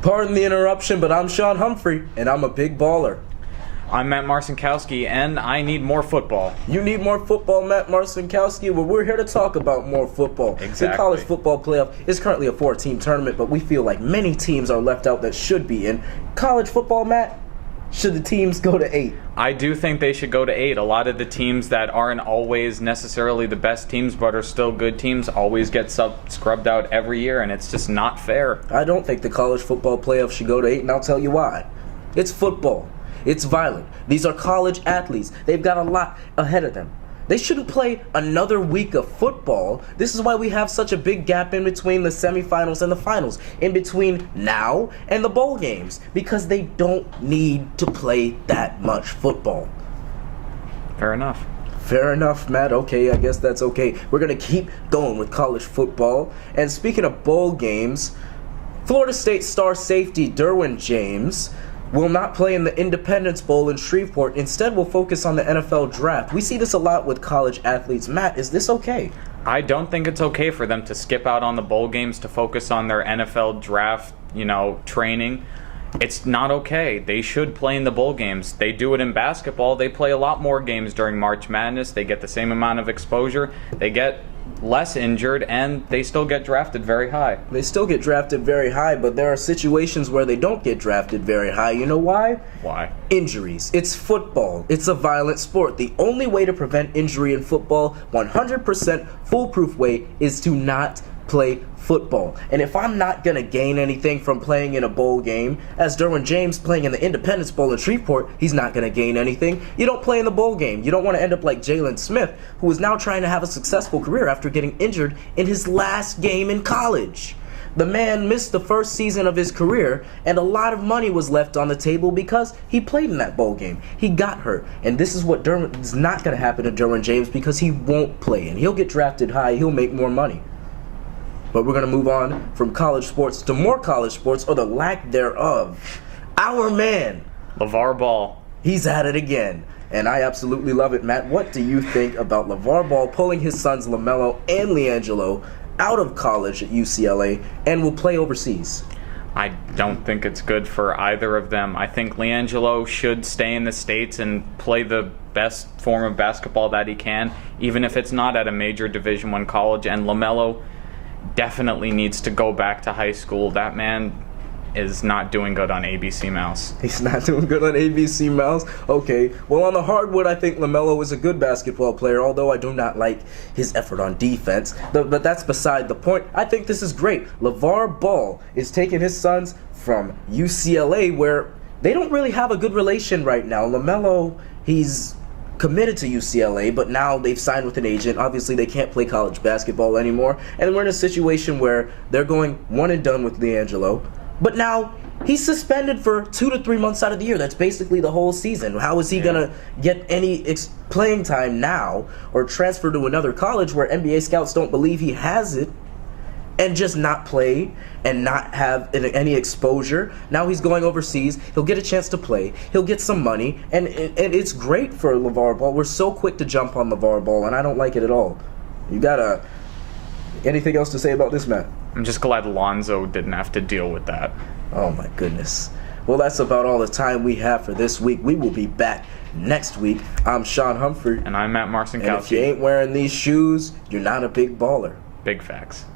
Pardon the interruption, but I'm Sean Humphrey, and I'm a big baller. I'm Matt Marcinkowski, and I need more football. You need more football, Matt Marcinkowski? Well, we're here to talk about more football. Exactly. The college football playoff is currently a 4-team tournament, but we feel like many teams are left out that should be in. College football, Matt, should the teams go to 8? I do think they should go to 8. A lot of the teams that aren't always necessarily the best teams but are still good teams always get scrubbed out every year, and it's just not fair. I don't think the college football playoff should go to 8, and I'll tell you why. It's football. It's violent. These are college athletes. They've got a lot ahead of them. They shouldn't play another week of football. This is why we have such a big gap in between the semifinals and the finals, in between now and the bowl games, because they don't need to play that much football. Fair enough. Fair enough, Matt. Okay, I guess that's okay. We're going to keep going with college football. And speaking of bowl games, Florida State star safety Derwin James will not play in the Independence Bowl in Shreveport. Instead, will focus on the NFL draft. We see this a lot with college athletes. Matt, is this okay? I don't think it's okay for them to skip out on the bowl games to focus on their NFL draft, training. It's not okay. They should play in the bowl games. They do it in basketball. They play a lot more games during March Madness. They get the same amount of exposure. They get less injured, and they still get drafted very high. They still get drafted very high, but there are situations where they don't get drafted very high. You know why? Why? Injuries. It's football. It's a violent sport. The only way to prevent injury in football, 100% foolproof way, is to not play football. And if I'm not going to gain anything from playing in a bowl game, as Derwin James playing in the Independence Bowl in Shreveport, he's not going to gain anything. You don't play in the bowl game. You don't want to end up like Jalen Smith, who is now trying to have a successful career after getting injured in his last game in college. The man missed the first season of his career, and a lot of money was left on the table because he played in that bowl game. He got hurt, and this is what is not going to happen to Derwin James, because he won't play, and he'll get drafted high. He'll make more money. But we're going to move on from college sports to more college sports, or the lack thereof. Our man, Lavar Ball. He's at it again. And I absolutely love it, Matt. What do you think about Lavar Ball pulling his sons LaMelo and LiAngelo out of college at UCLA and will play overseas? I don't think it's good for either of them. I think LiAngelo should stay in the States and play the best form of basketball that he can, even if it's not at a major Division I college. And LaMelo definitely needs to go back to high school. That man is not doing good on ABC Mouse. He's not doing good on ABC Mouse? Okay. Well, on the hardwood, I think LaMelo is a good basketball player, although I do not like his effort on defense. But that's beside the point. I think this is great. Lavar Ball is taking his sons from UCLA, where they don't really have a good relation right now. LaMelo, he's committed to UCLA, but now they've signed with an agent. Obviously, they can't play college basketball anymore, and we're in a situation where they're going one and done with LiAngelo, but now he's suspended for 2 to 3 months out of the year. That's basically the whole season. How is he gonna get any playing time now, or transfer to another college where NBA scouts don't believe he has it, and just not play and not have any exposure? Now he's going overseas. He'll get a chance to play. He'll get some money, and it's great for Lavar Ball. We're so quick to jump on Lavar Ball, and I don't like it at all. You got anything else to say about this, Matt? I'm just glad Lonzo didn't have to deal with that. Oh my goodness. Well, that's about all the time we have for this week. We will be back next week. I'm Sean Humphrey. And I'm Matt Marcinkowski. And if you ain't wearing these shoes, you're not a big baller. Big facts.